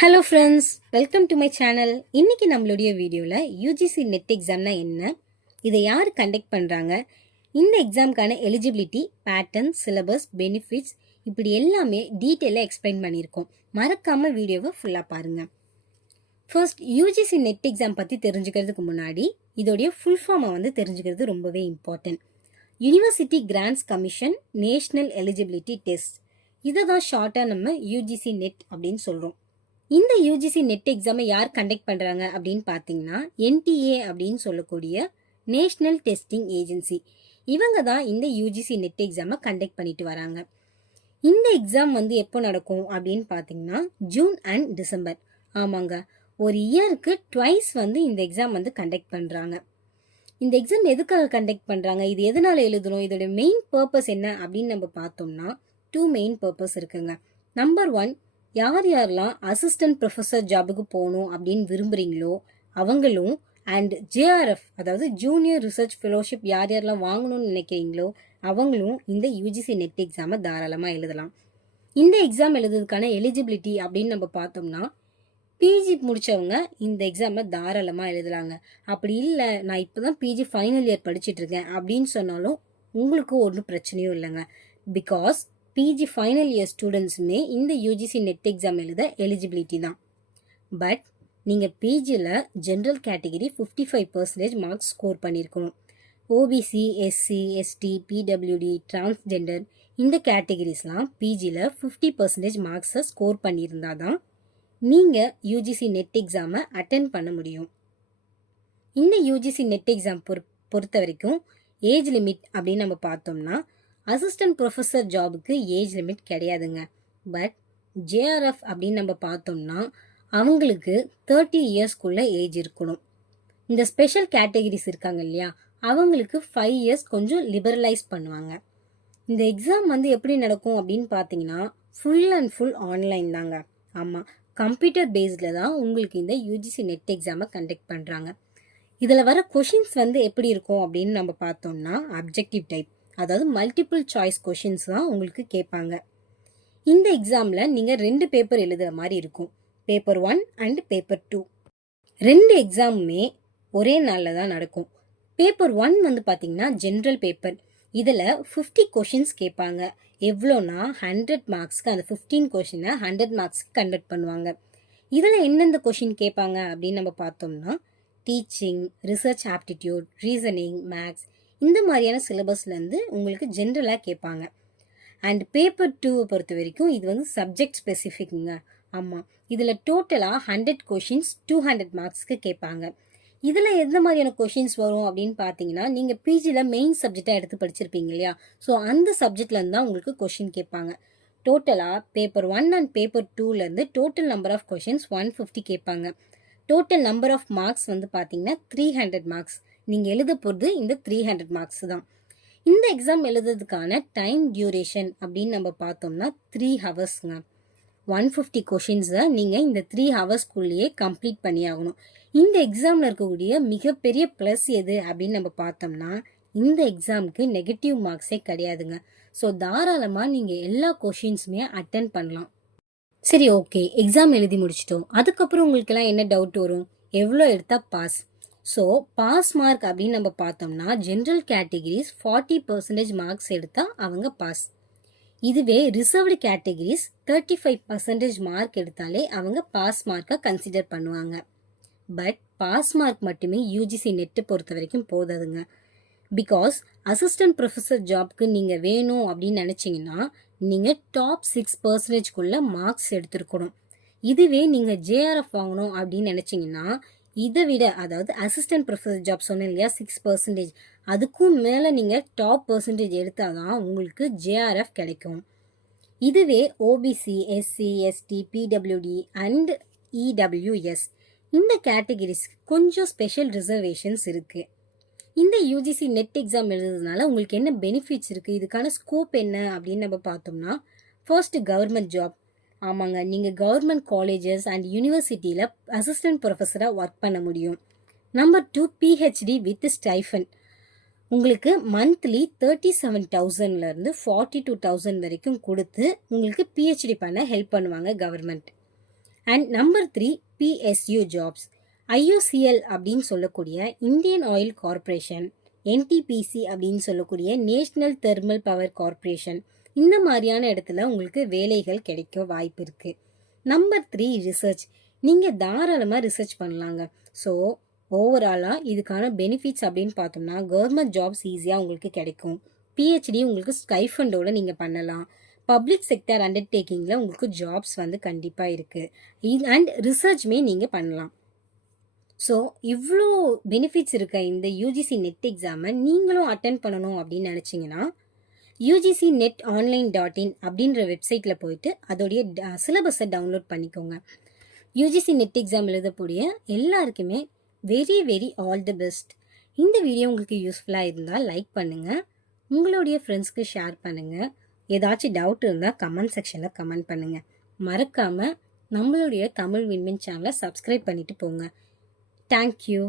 Hello friends welcome to my channel இன்னைக்கு நம்மளுடைய வீடியோவில் யூஜிசி நெட் எக்ஸாம்னா என்ன? இதை யார் கண்டக்ட் பண்ணுறாங்க இந்த எக்ஸாமுக்கான எலிஜிபிலிட்டி பேட்டர்ன் சிலபஸ் பெனிஃபிட்ஸ் இப்படி எல்லாமே டீட்டெயிலாக எக்ஸ்பிளைன் பண்ணியிருக்கோம். மறக்காமல் வீடியோவை ஃபுல்லாக பாருங்கள் ஃபர்ஸ்ட் யூஜிசி நெட் எக்ஸாம் பற்றி தெரிஞ்சுக்கிறதுக்கு முன்னாடி இதோடைய ஃபுல் ஃபார்மை வந்து தெரிஞ்சுக்கிறது ரொம்பவே important university grants commission national eligibility test இதை தான் ஷார்ட்டாக நம்ம யூஜிசி நெட் அப்படின்னு சொல்கிறோம் இந்த யூஜிசி நெட் எக்ஸாமை யார் கண்டக்ட் பண்ணுறாங்க அப்படின்னு பார்த்தீங்கன்னா என்டிஏ அப்படின்னு சொல்லக்கூடிய நேஷ்னல் டெஸ்டிங் ஏஜென்சி இவங்க தான் இந்த யூஜிசி நெட் எக்ஸாமை கண்டக்ட் பண்ணிட்டு வராங்க. இந்த எக்ஸாம் வந்து எப்போ நடக்கும் அப்படின்னு பார்த்தீங்கன்னா ஜூன் அண்ட் டிசம்பர் ஆமாங்க. ஒரு இயருக்கு ட்வைஸ் வந்து இந்த எக்ஸாம் வந்து கண்டக்ட் பண்ணுறாங்க இந்த எக்ஸாம் எதுக்காக கண்டக்ட் பண்ணுறாங்க இது எதனால் எழுதணும்? இதோட மெயின் பர்பஸ் என்ன அப்படின்னு நம்ம பார்த்தோம்னா டூ மெயின் பர்பஸ் இருக்குங்க. நம்பர் ஒன் யார் யாரெல்லாம் அசிஸ்டன்ட் ப்ரொஃபஸர் ஜாபுக்கு போகணும் அப்படின்னு விரும்புகிறீங்களோ அவங்களும் அண்ட் ஜேஆர்எஃப் அதாவது ஜூனியர் ரிசர்ச் ஃபெலோஷிப் யார் யாரெல்லாம் வாங்கணும்னு நினைக்கிறீங்களோ அவங்களும் இந்த யூஜிசி நெட் எக்ஸாமை தாராளமாக எழுதலாம். இந்த எக்ஸாம் எழுதுறதுக்கான எலிஜிபிலிட்டி அப்படின்னு நம்ம பார்த்தோம்னா பிஜி முடித்தவங்க இந்த எக்ஸாமை தாராளமாக எழுதலாங்க. அப்படி இல்லை நான் இப்போ தான் பிஜி ஃபைனல் இயர் படிச்சுட்டு இருக்கேன் அப்படின்னு சொன்னாலும் உங்களுக்கு ஒன்றும் பிரச்சனையும் இல்லைங்க. பிகாஸ் பிஜி ஃபைனல் இயர் ஸ்டூடெண்ட்ஸுமே இந்த யூஜிசி நெட் எக்ஸாம் எழுத எலிஜிபிலிட்டி தான். பட் நீங்கள் பிஜியில் general category fifty five percentage marks score பண்ணியிருக்கணும் OBC SC ST PWD transgender இந்த கேட்டகரிஸ்லாம் பிஜியில் ஃபிஃப்டி பர்சன்டேஜ் மார்க்ஸை ஸ்கோர் பண்ணியிருந்தா தான் நீங்கள் யூஜிசி நெட் எக்ஸாமை அட்டன் பண்ண முடியும். இந்த யூஜிசி நெட் எக்ஸாம் பொறு பொறுத்த வரைக்கும் ஏஜ் லிமிட் அப்படின்னு நம்ம பார்த்தோம்னா அசிஸ்டன்ட் ப்ரொஃபஸர் ஜாபுக்கு ஏஜ் லிமிட் கிடையாதுங்க. பட் ஜேஆர்எஃப் அப்படின்னு நம்ம பார்த்தோம்னா அவங்களுக்கு தேர்ட்டி இயர்ஸ்க்குள்ள ஏஜ் இருக்கணும். இந்த ஸ்பெஷல் கேட்டகரிஸ் இருக்காங்க இல்லையா? அவங்களுக்கு ஃபைவ் இயர்ஸ் கொஞ்சம் லிபரலைஸ் பண்ணுவாங்க. இந்த எக்ஸாம் வந்து எப்படி நடக்கும் அப்படின்னு பார்த்தீங்கன்னா ஃபுல் அண்ட் ஃபுல் ஆன்லைன் தாங்க. ஆமாம் கம்ப்யூட்டர் பேஸ்டில் தான் உங்களுக்கு இந்த யூஜிசி நெட் எக்ஸாமை கண்டக்ட் பண்ணுறாங்க இதில் வர கொஷின்ஸ் வந்து எப்படி இருக்கும் அப்படின்னு நம்ம பார்த்தோம்னா அப்ஜெக்டிவ் டைப் அதாவது மல்டிபிள் சாய்ஸ் கொஷின்ஸ் தான் உங்களுக்கு கேட்பாங்க. இந்த எக்ஸாமில் நீங்கள் ரெண்டு பேப்பர் எழுதுகிற மாதிரி இருக்கும். Paper one and paper two ரெண்டு எக்ஸாமுமே ஒரே நாளில் தான் நடக்கும். பேப்பர் ஒன் வந்து பார்த்தீங்கன்னா ஜென்ரல் பேப்பர் இதில் ஃபிஃப்டி கொஷின்ஸ் கேட்பாங்க. எவ்வளோனா ஹண்ட்ரட் மார்க்ஸ்க்கு அந்த ஃபிஃப்டீன் கொஷினை ஹண்ட்ரட் மார்க்ஸ்க்கு கண்டக்ட் பண்ணுவாங்க. இதில் எந்தெந்த கொஷின் கேட்பாங்க அப்படின்னு நம்ம பார்த்தோம்னா teaching research aptitude reasoning maths இந்த மாதிரியான சிலபஸ்லேருந்து உங்களுக்கு ஜென்ரலாக கேட்பாங்க. அண்ட் பேப்பர் டூவை பொறுத்த வரைக்கும் இது வந்து சப்ஜெக்ட் ஸ்பெசிஃபிக்குங்க ஆமாம் இதில் டோட்டலாக ஹண்ட்ரட் கொஷின்ஸ் டூ ஹண்ட்ரட் மார்க்ஸ்க்கு கேட்பாங்க. இதில் எந்த மாதிரியான கொஷின்ஸ் வரும் அப்படின்னு பார்த்தீங்கன்னா நீங்கள் பிஜியில் மெயின் சப்ஜெக்டாக எடுத்து படிச்சிருப்பீங்க இல்லையா? ஸோ அந்த சப்ஜெக்ட்லேருந்து தான் உங்களுக்கு கொஷின் கேட்பாங்க. டோட்டலாக பேப்பர் ஒன் அண்ட் பேப்பர் டூலேருந்து total number of questions one fifty கேட்பாங்க. டோட்டல் நம்பர் ஆஃப் மார்க்ஸ் வந்து பார்த்தீங்கன்னா த்ரீ ஹண்ட்ரட் மார்க்ஸ் நீங்கள் எழுத போகிறது இந்த த்ரீ ஹண்ட்ரட் மார்க்ஸ் தான். இந்த எக்ஸாம் எழுதுறதுக்கான டைம் டியூரேஷன் அப்படின்னு நம்ம பார்த்தோம்னா த்ரீ ஹவர்ஸ்ங்க ஒன் ஃபிஃப்டி கொஷின்ஸை நீங்கள் இந்த த்ரீ ஹவர்ஸ்க்குள்ளேயே கம்ப்ளீட் பண்ணியாகணும் இந்த எக்ஸாமில் இருக்கக்கூடிய மிகப்பெரிய ப்ளஸ் எது அப்படின்னு நம்ம பார்த்தோம்னா இந்த எக்ஸாமுக்கு நெகட்டிவ் மார்க்ஸே கிடையாதுங்க. ஸோ தாராளமாக நீங்கள் எல்லா கொஷின்ஸுமே அட்டன் பண்ணலாம். சரி ஓகே எக்ஸாம் எழுதி முடிச்சிட்டோம். அதுக்கப்புறம் உங்களுக்கெல்லாம் என்ன டவுட் வரும்? எவ்வளோ எடுத்தால் பாஸ் ஸோ பாஸ் மார்க் அப்படின்னு நம்ம பார்த்தோம்னா general categories forty percentage marks எடுத்தால் அவங்க பாஸ் இதுவே reserved categories thirty five percentage mark எடுத்தாலே அவங்க பாஸ் மார்க்கை கன்சிடர் பண்ணுவாங்க. பட் பாஸ் மார்க் மட்டுமே யூஜிசி நெட்டு பொறுத்த வரைக்கும் போதாதுங்க. பிகாஸ் அசிஸ்டன்ட் ப்ரொஃபஸர் ஜாப்க்கு நீங்கள் வேணும் அப்படின்னு நினச்சிங்கன்னா நீங்கள் டாப் சிக்ஸ் பர்சன்டேஜ்குள்ளே மார்க்ஸ் எடுத்துருக்கணும். இதுவே நீங்கள் ஜேஆர்எஃப் வாங்கணும் அப்படின்னு நினச்சிங்கன்னா இதை விட அதாவது அசிஸ்டன்ட் ப்ரொஃபஸர் ஜாப் சொன்னேன் இல்லையா சிக்ஸ் பர்சன்டேஜ் அதுக்கும் மேலே நீங்கள் டாப் பர்சன்டேஜ் எடுத்தால் தான் உங்களுக்கு ஜேஆர்எஃப் கிடைக்கும். இதுவே OBC SC ST PWD and EWS இந்த கேட்டகிரிஸ்க்கு கொஞ்சம் ஸ்பெஷல் ரிசர்வேஷன்ஸ் இருக்குது இந்த யூஜிசி நெட் எக்ஸாம் எழுதுறதுனால உங்களுக்கு என்ன பெனிஃபிட்ஸ் இருக்குது இதுக்கான ஸ்கோப் என்ன அப்படின்னு நம்ம பார்த்தோம்னா ஃபர்ஸ்ட் கவர்மெண்ட் ஜாப் ஆமாங்க. நீங்கள் கவர்மெண்ட் காலேஜஸ் அண்ட் யூனிவர்சிட்டியில் அசிஸ்டன்ட் ப்ரொஃபஸராக ஒர்க் பண்ண முடியும். Number two PhD with stipend உங்களுக்கு மந்த்லி தேர்ட்டி செவன் தௌசண்ட்லேருந்து ஃபார்ட்டி டூ தௌசண்ட் வரைக்கும் கொடுத்து உங்களுக்கு பிஹெச்டி பண்ண ஹெல்ப் பண்ணுவாங்க government and number three PSU jobs IOCL அப்படின்னு சொல்லக்கூடிய இந்தியன் ஆயில் கார்ப்பரேஷன் என்டிபிசி அப்படின்னு சொல்லக்கூடிய நேஷ்னல் தெர்மல் பவர் கார்ப்பரேஷன் இந்த மாதிரியான இடத்துல உங்களுக்கு வேலைகள் கிடைக்க வாய்ப்பு இருக்குது நம்பர் த்ரீ ரிசர்ச் நீங்கள் தாராளமாக ரிசர்ச் பண்ணலாங்க. ஸோ ஓவராலாக இதுக்கான பெனிஃபிட்ஸ் அப்படின்னு பார்த்தோம்னா கவர்மெண்ட் ஜாப்ஸ் ஈஸியாக உங்களுக்கு கிடைக்கும். பிஹெச்டி உங்களுக்கு ஸ்கைஃபண்டோட நீங்கள் பண்ணலாம். பப்ளிக் செக்டர் அண்டர்டேக்கிங்கில் உங்களுக்கு ஜாப்ஸ் வந்து கண்டிப்பாக இருக்குது அண்ட் ரிசர்ச்மே நீங்கள் பண்ணலாம். ஸோ இவ்வளோ பெனிஃபிட்ஸ் இருக்க இந்த யூஜிசி நெட் எக்ஸாமை நீங்களும் அட்டன் பண்ணணும் அப்படின்னு நினச்சிங்கன்னா UGC NET online dot in அப்படின்ற வெப்சைட்டில் போயிட்டு அதோடைய சிலபஸை டவுன்லோட் பண்ணிக்கோங்க. யூஜிசி நெட் எக்ஸாம் எழுதக்கூடிய எல்லாருக்குமே very very all the best இந்த வீடியோ உங்களுக்கு யூஸ்ஃபுல்லாக இருந்தால் லைக் பண்ணுங்கள் உங்களுடைய ஃப்ரெண்ட்ஸ்க்கு ஷேர் பண்ணுங்கள் ஏதாச்சும் டவுட் இருந்தால் கமெண்ட் செக்ஷனில் கமெண்ட் பண்ணுங்கள் மறக்காமல் நம்மளுடைய தமிழ் விண்மின் சேனலை சப்ஸ்கிரைப் பண்ணிட்டு போங்க. தேங்க்யூ